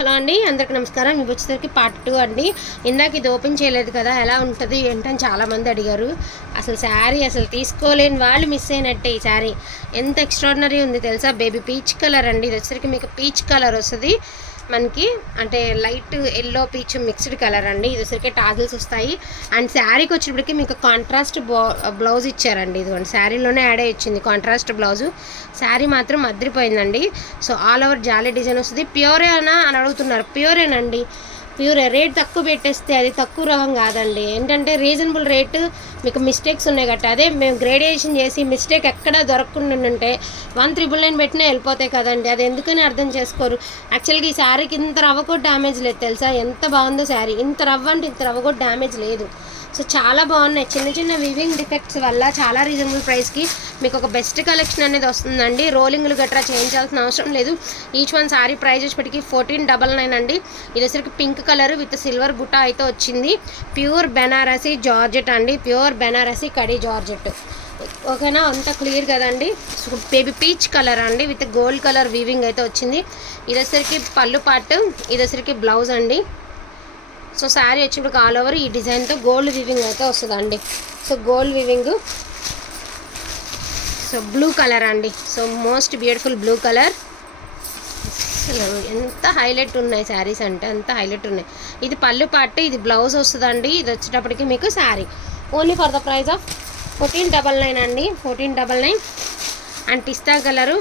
Hello అండి అందరికి నమస్కారం. ఇవి వచ్చేసరికి పార్ట్ టూ అండి. ఇందాక ఇది ఓపెన్ చేయలేదు కదా ఎలా ఉంటుంది ఏంటని చాలామంది అడిగారు. అసలు శారీ అసలు తీసుకోలేని వాళ్ళు మిస్ అయినట్టే ఈ శారీ. ఎంత ఎక్స్ట్రాడినరీ ఉంది తెలుసా? బేబీ పీచ్ కలర్ అండి. ఇది వచ్చేసరికి మీకు పీచ్ కలర్ వస్తుంది. మనకి అంటే light yellow peach mixed colour అండి. ఇది వచ్చరికి టాజిల్స్ వస్తాయి. అండ్ శారీకి వచ్చినప్పటికీ మీకు కాంట్రాస్ట్ బ్లౌజ్ ఇచ్చారండి. ఇదిగోండి శారీలోనే యాడ్ అయ్యి వచ్చింది కాంట్రాస్ట్ బ్లౌజు. శారీ మాత్రం అదిరిపోయిందండి సో ఆల్ ఓవర్ జాలీ డిజైన్ వస్తుంది. ప్యూరేనా అని అడుగుతున్నారు. ప్యూరేనండి. ప్యూర్ రేట్ తక్కువ పెట్టేస్తే అది తక్కువ రకం కాదండి. ఏంటంటే రీజనబుల్ రేటు మీకు మిస్టేక్స్ ఉన్నాయి గట్ట అదే మేము గ్రేడియేషన్ చేసి మిస్టేక్ ఎక్కడ దొరకకుండా ఉంటే వన్ త్రిబుల్ నైన్ పెట్టినా వెళ్ళిపోతాయి కదండి. అది ఎందుకని అర్థం చేసుకోరు? యాక్చువల్గా ఈ శారీకి ఇంత రవ్వ కూడా డ్యామేజ్ లేదు. తెలుసా? ఎంత బాగుందో శారీ ఇంత రవ్వ అంటే ఇంత రవ్వ కూడా డ్యామేజ్ లేదు. సో చాలా బాగున్నాయి. చిన్న చిన్న వివింగ్ డిఫెక్ట్స్ వల్ల చాలా రీజనబుల్ ప్రైస్కి మీకు ఒక బెస్ట్ కలెక్షన్ అనేది వస్తుందండి. రోలింగ్లు గట్రా చేయించాల్సిన అవసరం లేదు. ఈచ్ వన్ సారీ ప్రైస్ వచ్చేటికి ఫోర్టీన్ డబల్ నైన్ అండి. ఇది వచ్చరికి పింక్ కలర్ విత్ సిల్వర్ బుట్ట అయితే వచ్చింది. ప్యూర్ బెనారసీ జార్జెట్ అండి. ప్యూర్ బెనారసీ కడి జార్జెట్ ఓకేనా? అంతా క్లియర్ కదండి? బేబీ పీచ్ కలర్ అండి. విత్ గోల్డ్ కలర్ వీవింగ్ అయితే వచ్చింది. ఇది వచ్చరికి పళ్ళు పాటు ఇది వచ్చరికి బ్లౌజ్ అండి. సో శారీ వచ్చేప్పుడు ఆల్ ఓవర్ ఈ డిజైన్తో గోల్డ్ వివింగ్ అయితే వస్తుందండి. So gold weaving so blue colour అండి. So most beautiful blue colour అసలు ఎంత హైలైట్ ఉన్నాయి శారీస్ అంటే అంత హైలైట్ ఉన్నాయి. ఇది పళ్ళు పట్టు ఇది బ్లౌజ్ వస్తుందండి. ఇది వచ్చేటప్పటికి మీకు sari. Only for the price of fourteen double nine అండి. ఫోర్టీన్ డబల్ నైన్ అండ్ పిస్తా కలరు.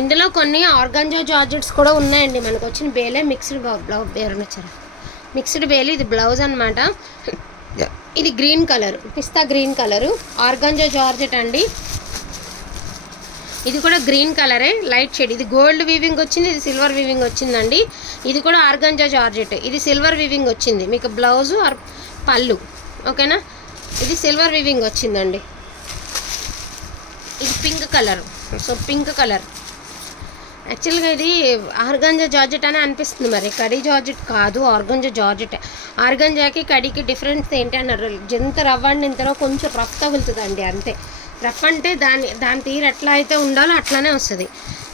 ఇందులో కొన్ని ఆర్గాంజో జార్జెట్స్ కూడా ఉన్నాయండి. మనకు వచ్చిన బేలే మిక్స్డ్ బ్లౌజ్ ఎవరైనా వచ్చారు. మిక్స్డ్ బేలు ఇది బ్లౌజ్ అనమాట ఇది గ్రీన్ కలర్ పిస్తా గ్రీన్ కలరు. ఆర్గాంజో జార్జెట్ అండి. ఇది కూడా గ్రీన్ కలరే లైట్ షేడ్. ఇది గోల్డ్ వీవింగ్ వచ్చింది ఇది సిల్వర్ వీవింగ్ వచ్చిందండి. ఇది కూడా ఆర్గాంజా జార్జెట్. ఇది సిల్వర్ వీవింగ్ వచ్చింది. మీకు బ్లౌజు ఆర్ పళ్ళు ఓకేనా? ఇది సిల్వర్ వీవింగ్ వచ్చిందండి. ఇది pink colour. So pink colour. యాక్చువల్గా ఇది ఆర్గంజా జార్జెట్ అని అనిపిస్తుంది మరి. కడి జార్జెట్ కాదు ఆర్గంజా జార్జెట్. ఆర్గంజాకి కడికి డిఫరెన్స్ ఏంటి అన్నారు. ఎంత రవ్వ అండి ఇంతలో కొంచెం రఫ్ తగులుతుందండి అంతే. రఫ్ అంటే దాని దాని తీరు ఎట్లా అయితే ఉండాలో అట్లానే వస్తుంది.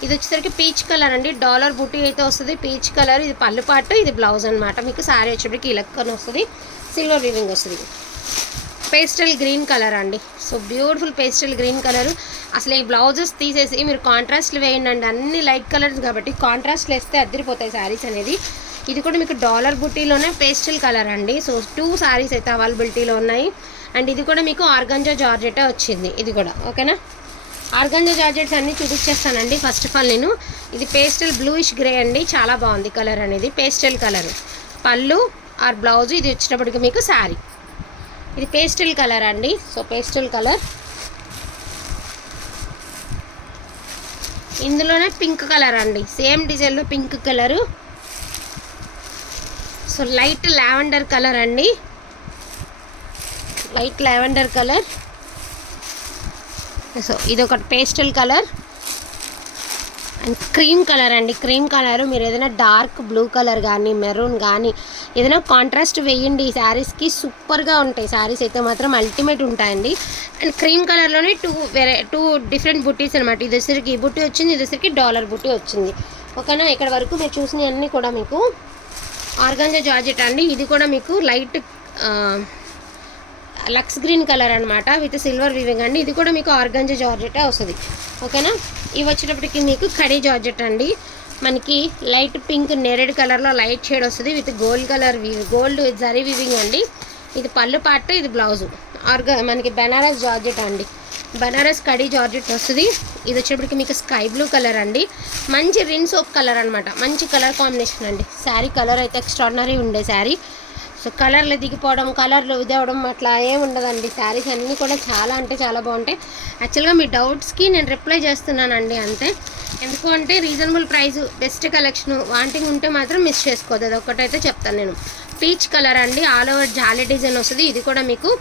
ఇది వచ్చేసరికి పీచ్ కలర్ అండి. డాలర్ బుట్టి అయితే వస్తుంది. పీచ్ కలర్ ఇది పళ్ళు పాటు ఇది బ్లౌజ్ అనమాట మీకు శారీ వచ్చేప్పటికి ఇలక్కని వస్తుంది. సిల్వర్ వీవింగ్ వస్తుంది. పేస్టల్ గ్రీన్ కలర్ అండి. So beautiful pastel green colour. అసలు ఈ బ్లౌజెస్ తీసేసి మీరు కాంట్రాస్ట్లు వేయండి అండి అన్ని లైట్ కలర్స్ కాబట్టి కాంట్రాస్ట్లు వేస్తే అద్దరిపోతాయి శారీస్ అనేది ఇది కూడా మీకు డాలర్ బుట్టీలోనే పేస్టల్ కలర్ అండి. సో టూ శారీస్ అయితే అవైలబిలిటీలో ఉన్నాయి. అండ్ ఇది కూడా మీకు ఆర్గంజా జార్జెటే వచ్చింది. ఇది కూడా ఓకేనా? ఆర్గంజా జార్జెట్స్ అన్నీ చూపించేస్తానండి ఫస్ట్ ఆఫ్ ఆల్ నేను. ఇది పేస్టల్ బ్లూయిష్ గ్రే అండి. చాలా బాగుంది కలర్ అనేది. Pastel colour. పళ్ళు ఆర్ బ్లౌజ్ ఇది వచ్చినప్పటికి మీకు శారీ. ఇది పేస్టల్ కలర్ అండి. So pastel colour. ఇందులోనే పింక్ కలర్ అండి. సేమ్ డిజైన్లో pink colour. So light lavender colour అండి. Light lavender colour. సో ఇది ఒక పేస్టల్ కలర్. క్రీమ్ కలర్ అండి. Cream colour. మీరు ఏదైనా డార్క్ బ్లూ కలర్ కానీ మెరూన్ కానీ ఏదైనా కాంట్రాస్ట్ వేయండి. ఈ శారీస్కి సూపర్గా ఉంటాయి. శారీస్ అయితే మాత్రం అల్టిమేట్ ఉంటాయండి. అండ్ క్రీమ్ కలర్లోనే టూ వేరే టూ డిఫరెంట్ బుట్టీస్ అనమాట ఇది వచ్చరికి ఈ బుట్టి వచ్చింది. ఇది వచ్చరికి డాలర్ బుట్టి వచ్చింది. ఓకేనా? ఇక్కడ వరకు మీరు చూసినవన్నీ కూడా మీకు ఆర్గాంజా జార్జెట్ అండి. ఇది కూడా మీకు లైట్ లక్స్ గ్రీన్ కలర్ అనమాట విత్ సిల్వర్ వివింగ్ అండి. ఇది కూడా మీకు ఆర్గంజ జార్జెటే వస్తుంది. ఓకేనా? ఇవి వచ్చేటప్పటికి మీకు కడీ జార్జెట్ అండి. మనకి లైట్ పింక్ నెరెడ్ కలర్లో లైట్ షేడ్ వస్తుంది with gold colour gold zari weaving అండి. ఇది పళ్ళు పాటు ఇది బ్లౌజు. ఆర్గ మనకి బెనారస్ జార్జెట్ అండి. బనారస్ కడీ జార్జెట్ వస్తుంది. ఇది వచ్చేటప్పటికి మీకు స్కై బ్లూ కలర్ అండి. మంచి రిన్ సోప్ కలర్ అనమాట మంచి కలర్ కాంబినేషన్ అండి. శారీ కలర్ అయితే ఎక్స్ట్రాడినరీ ఉండే శారీ. సో కలర్లు దిగిపోవడం కలర్లు ఇదవడం అట్లా ఏముండదండి శారీస్ అన్నీ కూడా చాలా అంటే చాలా బాగుంటాయి. యాక్చువల్గా మీ డౌట్స్కి నేను రిప్లై చేస్తున్నానండి అంతే. ఎందుకు అంటే reasonable price best collection wanting ఉంటే మాత్రం మిస్ చేసుకోదు అది ఒకటైతే చెప్తాను నేను. పీచ్ కలర్ అండి. ఆల్ ఓవర్ జాలీ డిజైన్ వస్తుంది. ఇది కూడా మీకు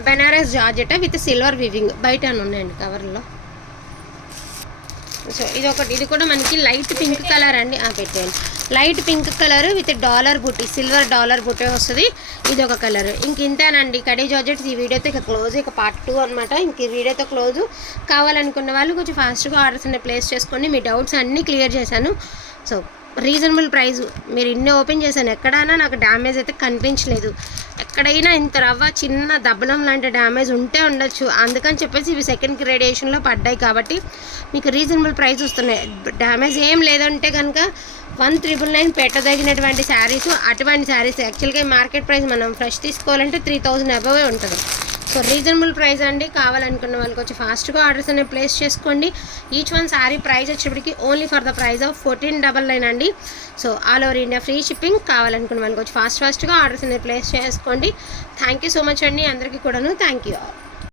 Banaras georgette with silver weaving. బయట ఉన్నాయండి కవర్లో. సో ఇది ఒకటి ఇది కూడా మనకి లైట్ పింక్ కలర్ అండి. ఆ, పెట్టేయండి. Light pink colour with dollar బుట్టి సిల్వర్ డాలర్ బుట్టే వస్తుంది. ఇది ఒక కలర్. ఇంక ఇంతేనండి కడీ జార్జెట్స్ ఈ వీడియోతో ఇక క్లోజ్ ఇక పార్ట్ టూ అనమాట ఇంక ఈ వీడియోతో క్లోజ్. కావాలనుకున్న వాళ్ళు కొంచెం ఫాస్ట్గా ఆర్డర్స్ అన్ని ప్లేస్ చేసుకొని మీ డౌట్స్ అన్నీ క్లియర్ చేశాను. So reasonable price. మీరు ఇన్ని ఓపెన్ చేశాను ఎక్కడైనా నాకు డ్యామేజ్ అయితే కనిపించలేదు. ఎక్కడైనా ఇంత రవ్వ చిన్న దబ్బలం లాంటి డ్యామేజ్ ఉంటే ఉండొచ్చు. అందుకని చెప్పేసి ఇవి సెకండ్ గ్రేడేషన్లో పడ్డాయి కాబట్టి మీకు రీజనబుల్ ప్రైస్ వస్తున్నాయి. డ్యామేజ్ ఏం లేదంటే కనుక వన్ త్రిబుల్ నైన్ పెట్టదగినటువంటి శారీస్ అటువంటి శారీస్. యాక్చువల్గా మార్కెట్ ప్రైస్ మనం ఫ్రెష్ తీసుకోవాలంటే త్రీ థౌజండ్ అబవే ఉంటుంది. సో రీజనబుల్ ప్రైస్ అండి. కావాలనుకున్న వాళ్ళకి వచ్చి ఫాస్ట్గా ఆర్డర్స్ అనేవి ప్లేస్ చేసుకోండి. ఈచ్ వన్ శారీ ప్రైస్ వచ్చేప్పటికి only for the price of fourteen double nine అండి. So all over India free shipping కావాలనుకున్న వాళ్ళకి వచ్చి ఫాస్ట్ ఫాస్ట్గా ఆర్డర్స్ అనేవి ప్లేస్ చేసుకోండి. థ్యాంక్ యూ సో మచ్ అండి. అందరికీ కూడాను థ్యాంక్ యూ